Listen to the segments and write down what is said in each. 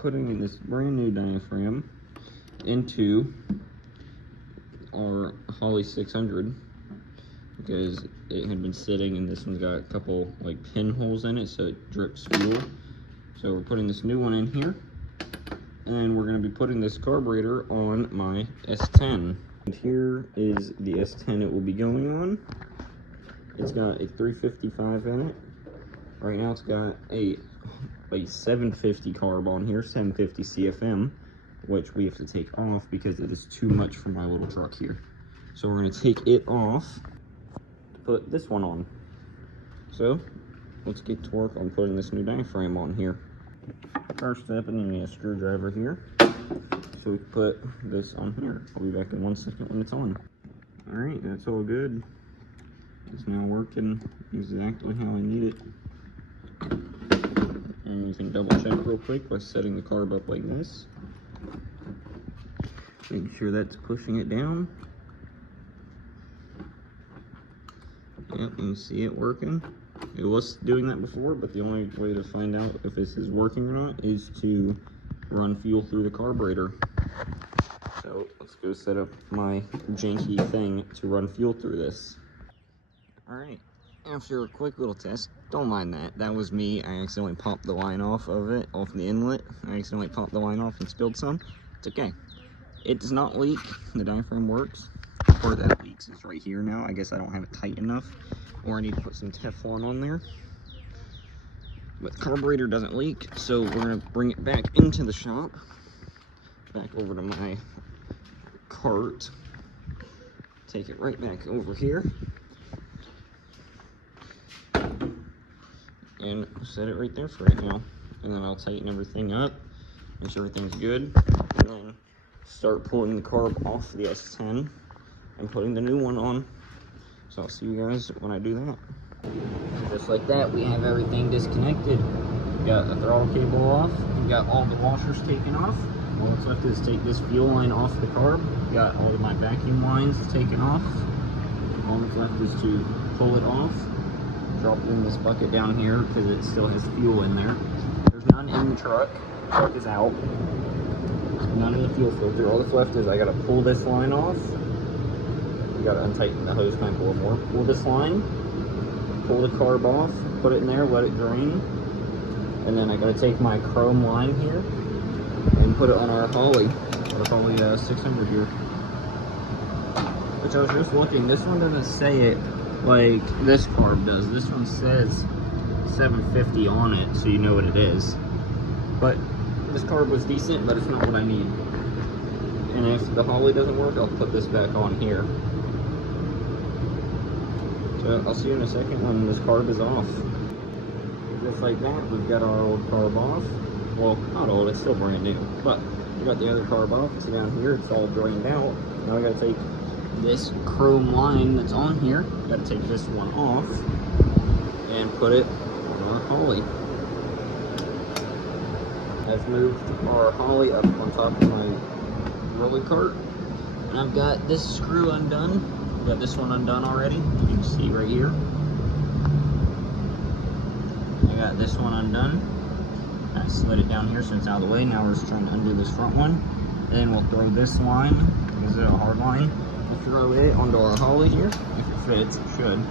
putting this brand new diaphragm into our Holley 600 because it had been sitting, and this one's got a couple like pinholes in it, so it drips fuel. So we're putting this new one in here, and we're going to be putting this carburetor on my S10. And here is the S10 it will be going on. It's got a 355 in it. Right now it's got a 750 carb on here, 750 CFM, which we have to take off because it is too much for my little truck here. So we're going to take it off to put this one on. So let's get to work on putting this new diaphragm on here. First step, and then we have a screwdriver here. So we put this on here. I'll be back in 1 second when it's on. Alright, that's all good. It's now working exactly how I need it. And you can double check real quick by setting the carb up like this. Make sure that's pushing it down. Yep, you can see it working. It was doing that before, but the only way to find out if this is working or not is to run fuel through the carburetor. So let's go set up my janky thing to run fuel through this. Alright, after a quick little test, don't mind that. That was me. I accidentally popped the line off the inlet. I accidentally popped the line off and spilled some. It's okay. It does not leak. The diaphragm works. The part that leaks is right here now. I guess I don't have it tight enough, or I need to put some Teflon on there. But the carburetor doesn't leak, so we're going to bring it back into the shop, back over to my cart, take it right back over here, and set it right there for right now. And then I'll tighten everything up, make sure everything's good, and then start pulling the carb off the S10 and putting the new one on. So I'll see you guys when I do that. Just like that, we have everything disconnected. We got the throttle cable off. We got all the washers taken off. All that's left is take this fuel line off the carb. We got all of my vacuum lines taken off. All that's left is to pull it off. Drop it in this bucket down here because it still has fuel in there. There's none in the truck. The truck is out. None in the fuel filter. All that's left is I gotta pull this line off. We gotta untighten the hose clamp a little more. Pull this line, pull the carb off, put it in there, let it drain, and then I gotta take my chrome line here and put it on our Holley 600 here. Which I was just looking, this one doesn't say it like this carb does. This one says 750 on it, so you know what it is. But this carb was decent, but it's not what I need. And if the Holley doesn't work, I'll put this back on here. So I'll see you in a second when this carb is off. Just like that, we've got our old carb off. Well, not old, it's still brand new. But we got the other carb off. It's down here, it's all drained out. Now I gotta take this chrome line that's on here. Gotta take this one off and put it on our Holley. I've moved our Holley up on top of my rolling cart, and I've got this screw undone. I've got this one undone already. You can see right here. I got this one undone. I slid it down here so it's out of the way. Now we're just trying to undo this front one. Then we'll throw this line, because it's a hard line. We'll throw it onto our Holley here. If it fits, it should.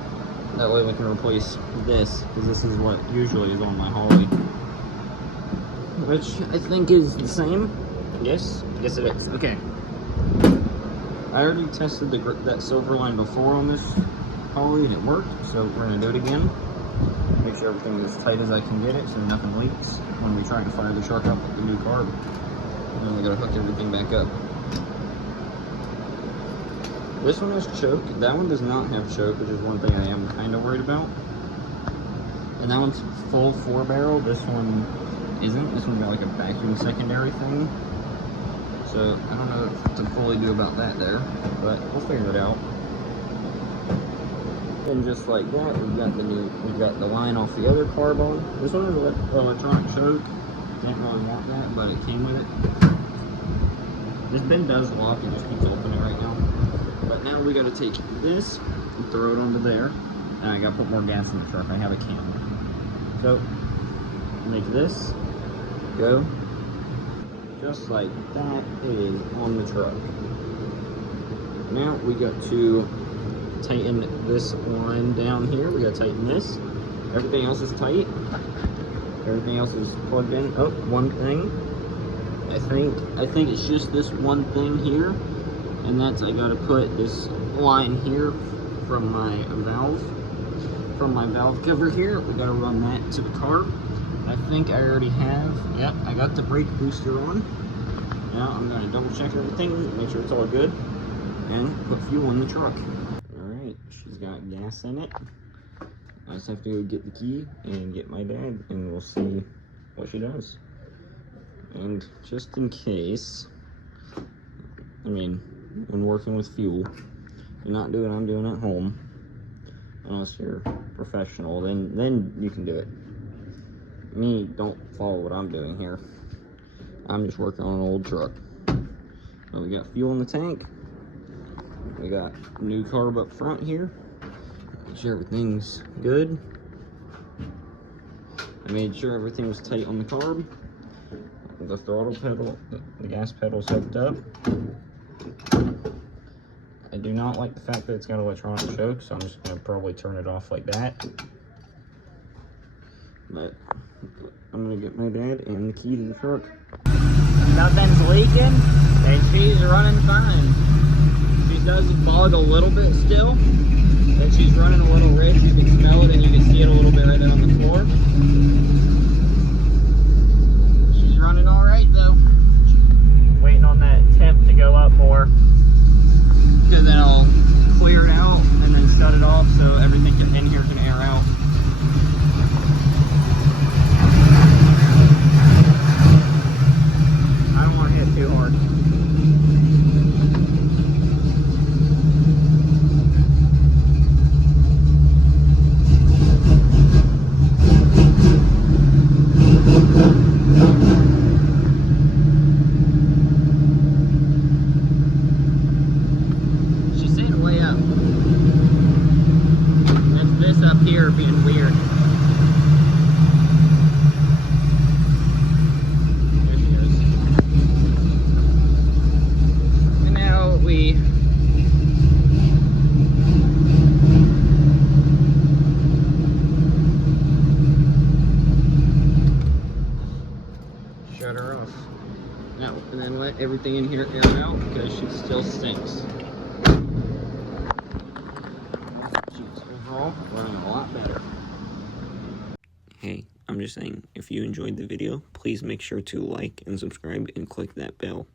That way we can replace this, because this is what usually is on my Holley. Which I think is the same. Yes, it is. Okay. I already tested that silver line before on this Holley and it worked, so we're gonna do it again. Make sure everything is as tight as I can get it so nothing leaks when we try to fire the truck up with the new carb. And then we gotta hook everything back up. This one has choke. That one does not have choke, which is one thing I am kind of worried about. And that one's full 4-barrel. This one isn't. This one got like a vacuum secondary thing. So I don't know what to fully do about that there, but we'll figure it out. And just like that, we've got the line off the other carb on. This one has an electronic choke. Didn't really want that, but it came with it. This bin does lock, it just keeps opening right now. But now we gotta take this and throw it onto there. And I gotta put more gas in the truck. I have a can. So make this go just like that, it is on the truck. Now we got to tighten this line down here. We got to tighten this. Everything else is tight. Everything else is plugged in. Oh, one thing. I think it's just this one thing here, and that's I got to put this line here from my valve cover here. We got to run that to the carb. I think I already have. Yep, I got the brake booster on. Now I'm going to double check everything, make sure it's all good, and put fuel in the truck. Alright, she's got gas in it. I just have to go get the key and get my dad, and we'll see what she does. And just in case, I mean, when working with fuel, do not do what I'm doing at home. Unless you're professional, then you can do it. Me, don't follow what I'm doing here. I'm just working on an old truck. Now we got fuel in the tank. We got new carb up front here. Make sure everything's good. I made sure everything was tight on the carb. The throttle pedal, the gas pedal's hooked up. I do not like the fact that it's got electronic choke, so I'm just going to probably turn it off like that. But I'm going to get my dad and the key to the truck. Nothing's leaking, and she's running fine. She does bog a little bit still, and she's running a little rich. You can smell it, and you can see it a little bit right there on the floor. She's running all right, though. Waiting on that temp to go up more, because then I'll clear it out and then shut it off so everything in here can air out. I don't want to hit too hard. She's sitting way up. That's this up here being weird. There she is. And now we shut her off. Now, and then let everything in here air out because she still stinks. She's overall running a lot better. Hey, I'm just saying, if you enjoyed the video, please make sure to like and subscribe and click that bell.